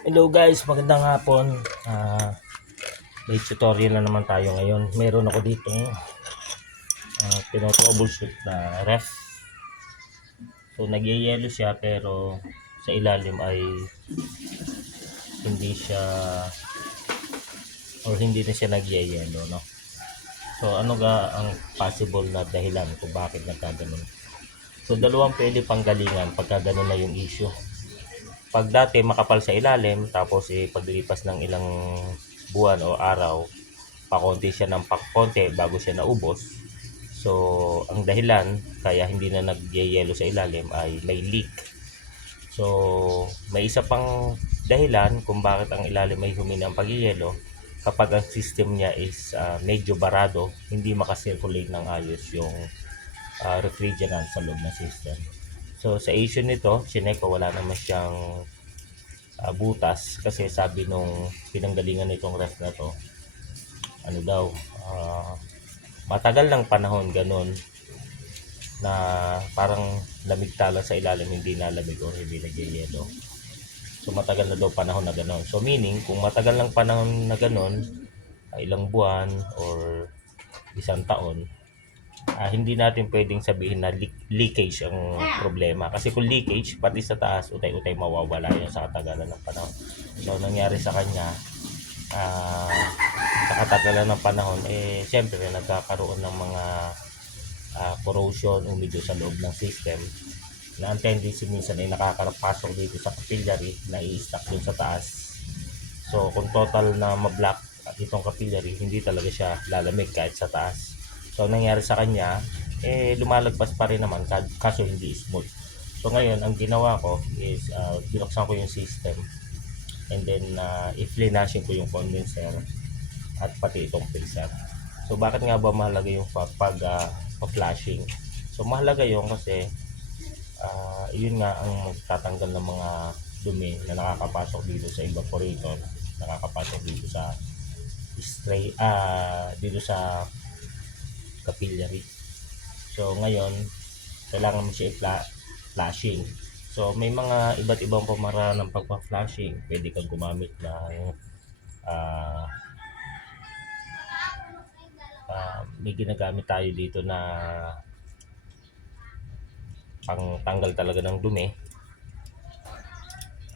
Hello guys, magandang hapon. May tutorial na naman tayo ngayon. Meron ako ditong troubleshoot na ref. So nagyayelo siya pero sa ilalim ay hindi siya hindi na siya nagyayelo, no? So ano ga ang possible na dahilan kung bakit nagkaganon? So dalawang pwede panggalingan pagka ganun na yung issue. Pag dati makapal sa ilalim tapos paglipas ng ilang buwan o araw pakonti siya ng pakonti bago siya naubos. So, ang dahilan kaya hindi na nagyayelo sa ilalim ay may leak. So, may isa pang dahilan kung bakit ang ilalim ay humina ang pagyayelo kapag ang system niya is medyo barado, hindi makasirculate ng ayos yung refrigerant sa loob ng system. So, sa issue nito, chinek ko wala naman siyang butas kasi sabi nung pinanggalingan nitong ref na to, ano daw, matagal ng panahon ganun na parang lamig tala sa ilalim, hindi nalamig o hindi nagyayelo. So matagal na daw panahon na ganun. So meaning kung matagal ng panahon na ganun, ilang buwan or isang taon, hindi natin pwedeng sabihin na leakage ang problema. Kasi kung leakage, pati sa taas, utay-utay mawawala yun sa katagalan ng panahon. So nangyari sa kanya, sa katagalan ng panahon, siyempre nagkakaroon ng mga corrosion, umido sa loob ng system na ang tendency minsan ay nakakapasok dito sa capillary na i-stuck dun sa taas. So kung total na ma-block itong capillary, hindi talaga siya lalamig kahit sa taas. So nangyari sa kanya, lumalagpas pa rin naman kaso hindi smooth. So ngayon, ang ginawa ko is binuksan ko yung system and then i-flinashing ko yung condenser at pati itong filter. So bakit nga ba mahalaga yung pag-flashing? So mahalaga yun kasi yun nga ang magtatanggal ng mga dumi na nakakapasok dito sa evaporator, nakakapasok dito sa spray, dito sa capillary. So ngayon, kailangan mo siya i-flashing. So may mga iba't ibang pamaraan ng pagpa-flashing. Pwede kang gumamit ng may ginagamit tayo dito na pang tanggal talaga ng dumi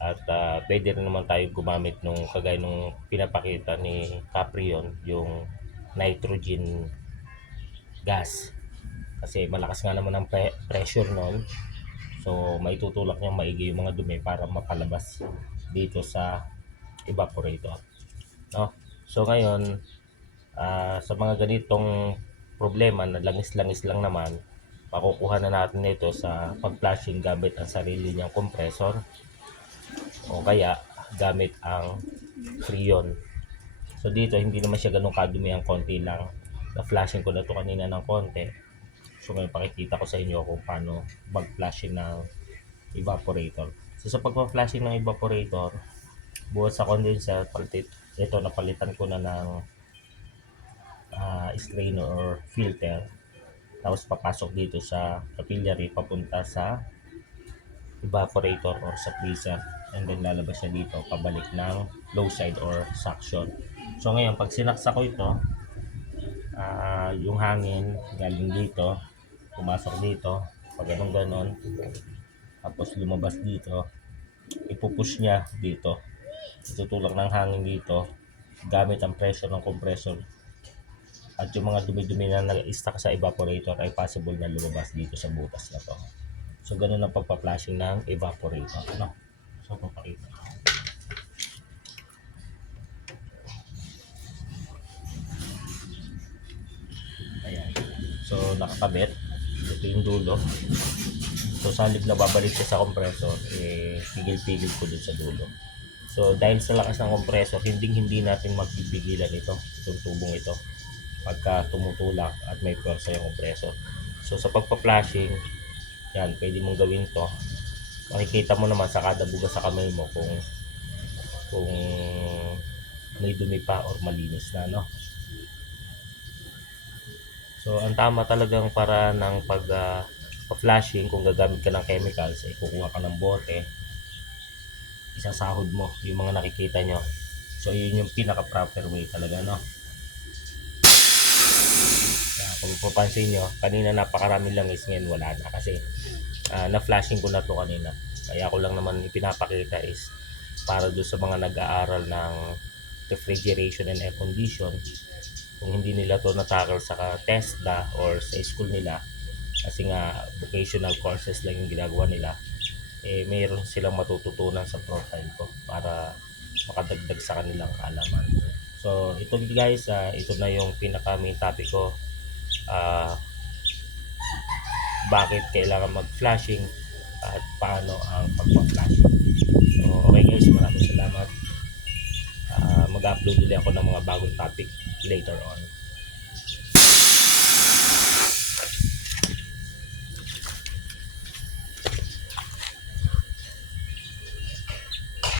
at pwede rin naman tayo gumamit nung kagaya nung pinapakita ni Caprion, yung nitrogen gas kasi malakas nga naman ang pressure nun, so maitutulak niyang maigi yung mga dumi para mapalabas dito sa evaporator, no? So ngayon, sa mga ganitong problema na langis-langis lang naman, makukuha na natin ito sa pag-flashing gamit ang sarili niyang compressor o kaya gamit ang Freon. So dito hindi naman siya ganun kadumi, ang konti lang. Na-flashing ko na to kanina ng konti. So ngayon pakikita ko sa inyo kung paano mag-flashing ng evaporator. So sa pag-flashing ng evaporator, buhat sa condenser, ito napalitan ko na ng strainer or filter. Tapos papasok dito sa capillary papunta sa evaporator or sa freezer, and then lalabas siya dito pabalik ng low side or suction. So ngayon pag sinaksa ko ito, yung hangin galing dito pumasok dito pag ganun ganon, tapos lumabas dito, ipupush niya dito, itutulak ng hangin dito gamit ang pressure ng compressor, at yung mga dumi-dumi na nag-stuck sa evaporator ay possible na lumabas dito sa butas na to. So ganun ang pagpa-flashing ng evaporator, no? So papakita. Ayan. So nakakabit. Ito yung dulo. So sa halip na babalik siya sa compressor, pigil-pigil ko dun sa dulo. So dahil sa lakas ng compressor, hindi natin magbibigilan ito, itong tubong ito, pagka tumutulak at may pwersa yung compressor. So sa pagpa-flashing, yan, pwede mong gawin to. Makikita mo naman sa kada buga sa kamay mo kung may dumi pa or malinis na, no? So ang tama talagang para ng pag flashing, kung gagamit ka ng chemicals, ay kukuha ka ng bote, isasahod mo yung mga nakikita nyo. So yun yung pinaka proper way talaga, no? Kung papansin nyo, kanina napakarami lang is, ngayon wala na kasi na-flashing ko na to kanina. Kaya ko lang naman ipinapakita is para doon sa mga nag-aaral ng refrigeration and air condition. Kung hindi nila to natakal sa TESDA or sa school nila, kasi nga vocational courses lang yung ginagawa nila, eh mayroon silang matututunan sa profile ko para makadagdag sa kanilang kaalaman. So ito guys, ito na yung pinaka main topic ko. Bakit kailangan mag-flashing at paano ang pagpa-flashing. So okay guys, maraming salamat. Mag-upload ulit ako ng mga bagong topic later on.